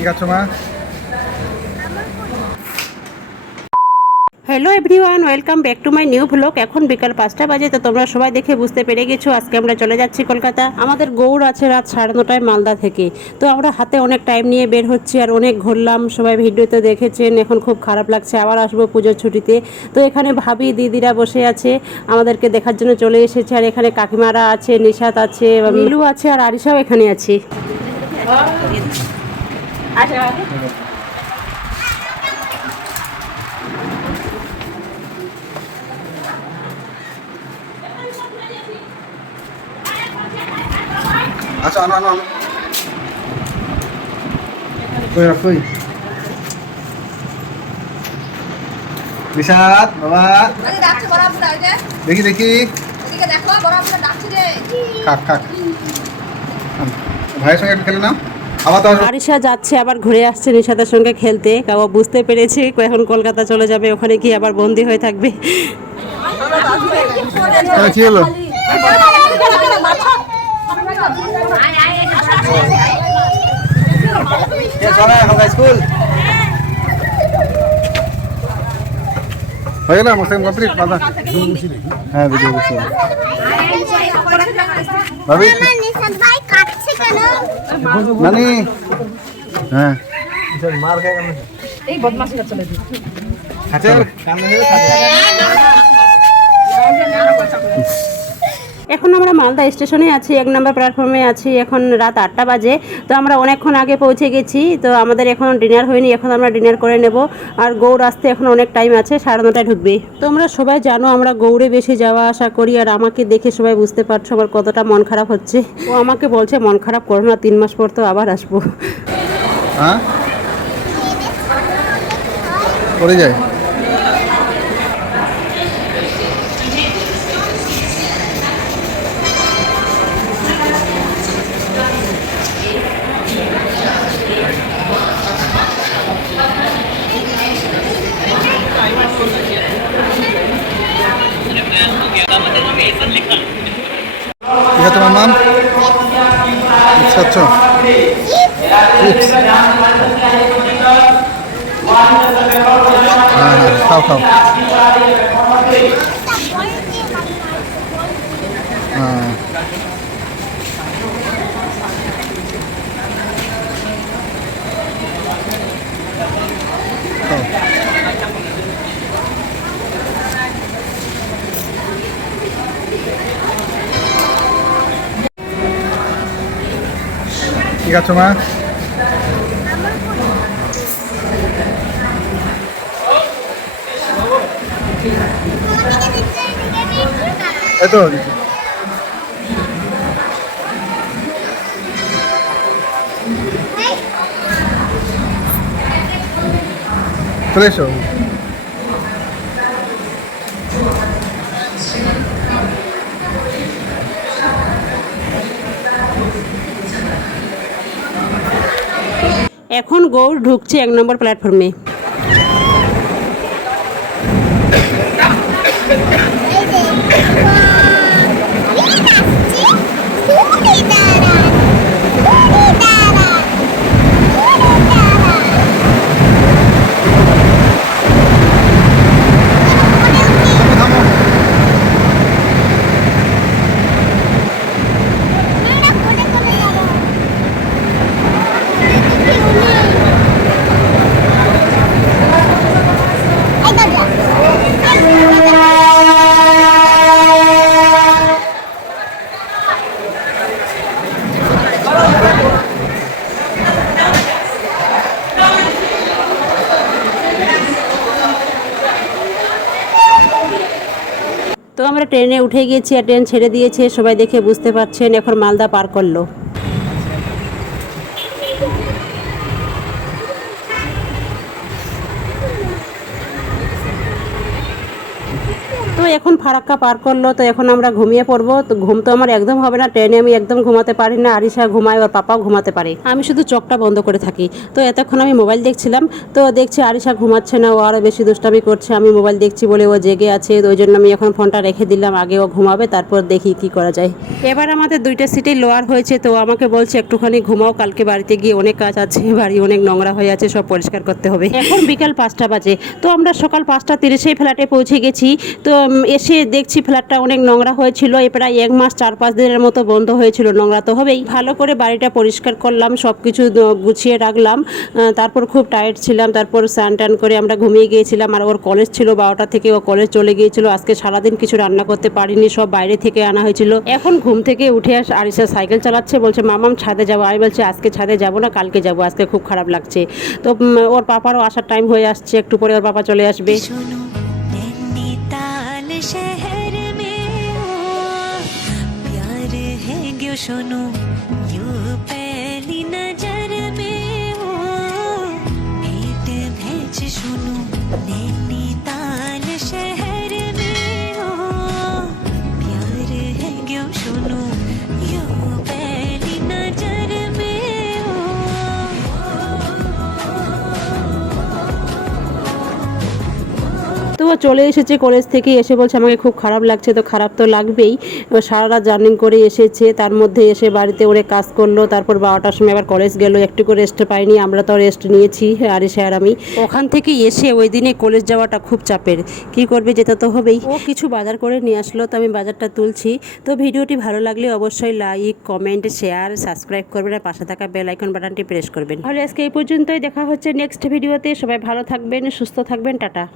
ঠিক আছে মা। Hello everyone, welcome back to my new blog. এখন বিকাল 5টা বাজে। তো তোমরা সবাই দেখে বুঝতে পেরে গেছো আজকে আমরা চলে যাচ্ছি কলকাতা। আমাদের গৌড় আছে রাত 9:30টায় মালদা থেকে। তো আমরা হাতে অনেক টাইম নিয়ে বের হচ্ছি আর অনেক ঘুরলাম, সবাই ভিডিওতে দেখেছেন। এখন খুব খারাপ লাগছে, আবার আসবো পুজোর ছুটিতে। তো এখানে ভাবি দিদিরা বসে আছে, আমাদেরকে দেখার জন্য চলে এসেছে। আর এখানে কাকিমারা আছে, নিশাত আছে, মিলু আছে আর আরিশাও এখানে আছে। আচ্ছা আনো আনো আনো। কই রাখই নিশাত বাবা, দেখি দেখি খাক খাক। ভাইয়ের সঙ্গে একটু খেলে নাও। আবার তো আরিশা যাচ্ছে, আবার ঘুরে আসছে নিশাতের সঙ্গে খেলতে। কাউ বুঝতে পেরেছে এখন কলকাতা চলে যাবে, ওখানে গিয়ে আবার বন্দি হয়ে থাকবে। কি হলো? স্কুল হয়ে গেল আমার সঙ্গে কমপ্লিট। হ্যাঁ ভিডিও করছি ভাবি। নানি হ্যাঁ মার খায় এই বদমাশিটা চলে দিই। আচ্ছা কান্না হয়ে এখন আমরা মালদা স্টেশনে আছি, 1 নম্বর প্ল্যাটফর্মে আছি। এখন রাত 8টা বাজে। তো আমরা অনেকক্ষণ আগে পৌঁছে গেছি। তো আমাদের এখন ডিনার হয়নি, এখন আমরা ডিনার করে নেব। আর গৌড় আসতে এখন অনেক টাইম আছে, 9:30টায় ঢুকবে। তোমরা সবাই জানো আমরা গৌড়ে বেশি যাওয়া আসা করি। আর আমাকে দেখে সবাই বুঝতে পারছো আমার কতটা মন খারাপ হচ্ছে। ও আমাকে বলছে মন খারাপ করো না, 3 মাস পর তো আবার আসবো। হ্যাঁ পড়ে যায়। ঠিক আছে মাম্মাম, চিপস খাচ্ছ? হ্যাঁ হ্যাঁ খাও খাও। হ্যাঁ ঠিক আছে মা। এই তো চলে এসো। এখন গৌড় ঢুকছে 1 নম্বর প্ল্যাটফর্মে। তো আমরা ট্রেনে উঠে গেছি আর ট্রেন ছেড়ে দিয়েছে, সবাই দেখে বুঝতে পারছেন। এখন মালদা পার করলো। তো এখন ফারাক্কা পার করলো, তো এখন আমরা ঘুমিয়ে পড়বো। তো ঘুম তো আমার একদম হবে না, ট্রেনে আমি একদম ঘুমাতে পারি না, আরিশা ঘুমায়, ওর পাপাও ঘুমাতে পারে, আমি শুধু চোখটা বন্ধ করে থাকি। তো এতক্ষণ আমি মোবাইল দেখছিলাম, তো দেখছি আরিশা ঘুমাচ্ছে না, ও আরও বেশি দুষ্টামি করছে, আমি মোবাইল দেখছি বলে ও জেগে আছে, তো ওই জন্য আমি এখন ফোনটা রেখে দিলাম, আগে ও ঘুমাবে তারপর দেখি কি করা যায়। এবার আমাদের দুইটা সিটে লোয়ার হয়েছে, তো আমাকে বলছে একটুখানি ঘুমাও, কালকে বাড়িতে গিয়ে অনেক কাজ আছে, বাড়ি অনেক নোংরা হয়ে আছে, সব পরিষ্কার করতে হবে। এখন বিকাল 5টা বাজে, তো আমরা সকাল 5টা 30 ফ্ল্যাটে পৌঁছে গেছি। তো এসে দেখছি ফ্ল্যাটটা অনেক নোংরা হয়েছিল, প্রায় 1 মাস 4-5 দিনের মতো বন্ধ হয়েছিল, নোংরা তো হবেই। ভালো করে বাড়িটা পরিষ্কার করলাম, সব কিছু গুছিয়ে রাখলাম, তারপর খুব টায়ার্ড ছিলাম, তারপর স্নান টান করে আমরা ঘুমিয়ে গিয়েছিলাম। আর ওর কলেজ ছিল 12টা থেকে, ও কলেজ চলে গিয়েছিল। আজকে সারাদিন কিছু রান্না করতে পারিনি, সব বাইরে থেকে আনা হয়েছিল। এখন ঘুম থেকে উঠে আরিশা সাইকেল চালাচ্ছে, বলছে মামাম ছাদে যাবো। আমি বলছি আজকে ছাদে যাবো না, কালকে যাবো, আজকে খুব খারাপ লাগছে। তো ওর পাপারও আসার টাইম হয়ে আসছে, একটু পরে ওর পাপা চলে আসবে। शहर में हो प्यार है क्यों सुनो यूं पहली नजर में हो भेंट भेज सुनो नैनीताल शहर में हो प्यार है क्यों सुनो यूं पहली नजर में हो। তো ও চলে এসেছে কলেজ থেকে, এসে বলছে আমাকে খুব খারাপ লাগছে। তো খারাপ তো লাগবেই, সারা রাত জার্নি করে এসেছে, তার মধ্যে এসে বাড়িতে অনেক কাজ করলো, তারপর 12টার সময় আবার কলেজ গেল, একটুকু রেস্ট পাইনি। আমরা তো রেস্ট নিয়েছি আরিশা আর আমি। ওখান থেকে এসে ওই দিনে কলেজ যাওয়াটা খুব চাপের, কি করবে, যেতে তো হবেই। ও কিছু বাজার করে নিয়ে আসলো, তো আমি বাজারটা তুলছি। তো ভিডিওটি ভালো লাগলে অবশ্যই লাইক, কমেন্ট, শেয়ার, সাবস্ক্রাইব করবেন, আর পাশে থাকা বেল আইকন বাটনটি প্রেস করবেন। তাহলে আজকে এই পর্যন্তই, দেখা হচ্ছে নেক্সট ভিডিওতে। সবাই ভালো থাকবেন, সুস্থ থাকবেন, টাটা।